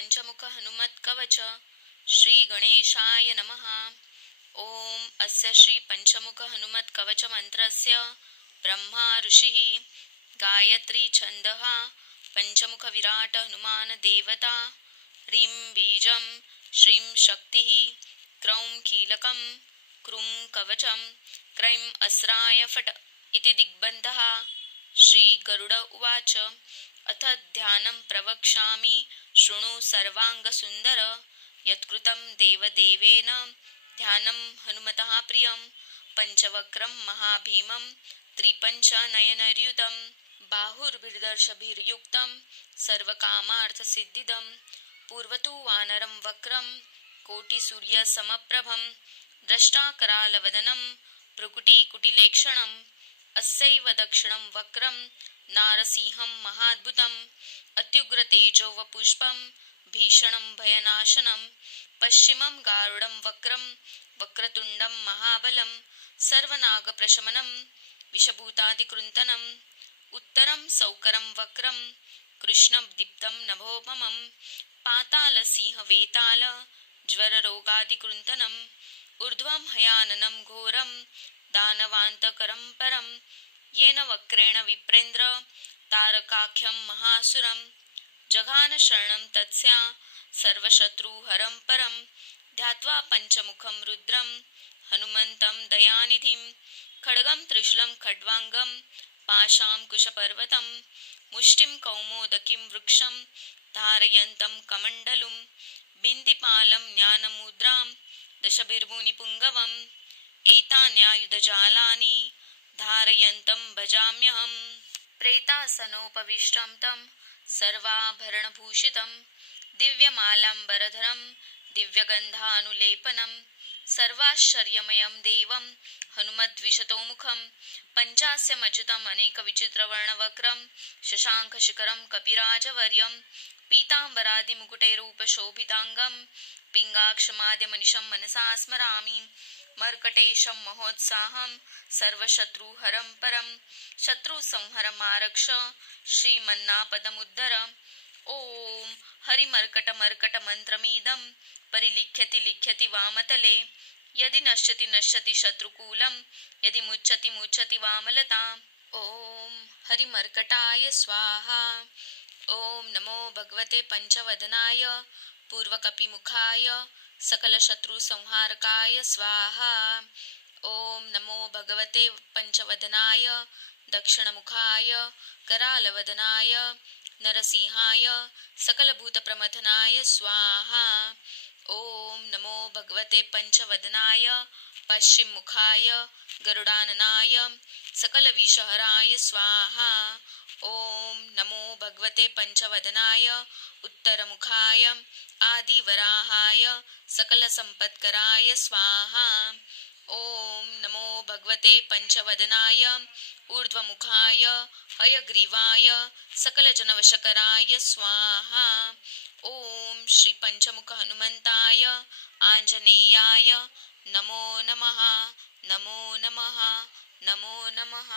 पंचमुख हनुमत कवच श्री गणेशाय नमः। ओम अस्य श्री पंचमुख हनुमत कवच मंत्रस्य ब्रह्मा ऋषिः गायत्री छन्दः पंचमुख विराट हनुमान देवता ह्रीं बीजं श्रीं शक्तिः क्रौं कीलकं क्रूं कवचं क्रैं अस्राय फट इति दिग्बन्धः। श्री गरुड उवाच अथ ध्यानं प्रवक्ष्यामि शृणु सर्वाङ्गसुन्दर यत्कृतं देवदेवेन ध्यानं हनुमतः प्रियं पञ्चवक्रं महाभीमं त्रिपञ्चनयनयुतं बाहुर्भिर्दर्शभिर्युक्तं सर्वकामार्थसिद्धिदं पूर्वतु वानरं वक्रं कोटिसूर्यसमप्रभं द्रष्टाकरालवदनं भ्रुकुटिकुटिलेक्षणम् अस्यैव दक्षिणं वक्रं नारसिंहं महाद्भुतम् अत्युग्रतेजो वपुष्पं भीषणं भयनाशनं पश्चिमं गारुडं वक्रं वक्रतुण्डं महाबलं सर्वनागप्रशमनं विषभूतादिकृन्तनम् उत्तरं सौकरं वक्रं कृष्णदीप्तं नभोपमं पातालसिंहवेताल ज्वररोगादिकृन्तनम् ऊर्ध्वं हयाननं घोरं दानवान्तकरं परं येन वक्रेण विप्रेन्द्र तारकाख्यं महासुरं जघान शरणं तत्स्या सर्वशत्रुहरं परं ध्यात्वा पञ्चमुखं रुद्रं हनुमन्तं दयानिधिं खड्गं त्रिशूलं खड्वाङ्गं पाशाङ्कुशपर्वतं मुष्टिं कौमोदकीं वृक्षं धारयन्तं कमण्डलुं बिन्दिपालं ज्ञानमुद्रां दशभिर्मुनिपुङ्गवम् एतान्यायुधजालानि धारयन्तं भजाम्यहम्। प्रेतासनोपविष्टं तं सर्वाभरणभूषितं दिव्यमालाम्बरधरं दिव्यगन्धानुलेपनं सर्वाश्चर्यमयं देवं हनुमद्विशतोमुखं पञ्चास्यमच्युतम् अनेकविचित्रवर्णवक्रं शशाङ्खशिखरं कपिराजवर्यं पीताम्बरादिमुकुटैरूपशोभिताङ्गं पिङ्गाक्षमाद्यमनिशं मनसा स्मरामि मर्कटेशं महोत्साहं सर्वशत्रुहरं परं शत्रुसंहरमारक्ष श्रीमन्नापदमुद्धर। ॐ हरिमर्कटमर्कटमन्त्रमिदं परिलिख्यति लिख्यति वामतले यदि नश्यति नश्यति शत्रुकूलं यदि मुच्यति मुच्यति वामलता। ॐ हरिमर्कटाय स्वाहा। ॐ नमो भगवते पंचवदनाय पूर्वकपिमुखाय सकलशत्रुसंहारकाय स्वाहा। ॐ नमो भगवते पंचवदनाय दक्षिणमुखाय करालवदनाय नरसिंहाय सकलभूतप्रमथनाय स्वाहा। ॐ नमो भगवते पंचवदनाय पश्चिममुखाय गरुडाननाय सकलविषहराय स्वाहा। ॐ नमो भगवते पंचवदनाय उत्तरमुखाय आदिवराहाय सकलसम्पत्कराय स्वाहा। ॐ नमो भगवते पंचवदनाय ऊर्ध्वमुखाय हयग्रीवाय सकलजनवशकराय स्वाहा। ॐ श्री पंचमुख हनुमन्ताय आञ्जनेयाय नमो नमः नमो नमः नमो नमः।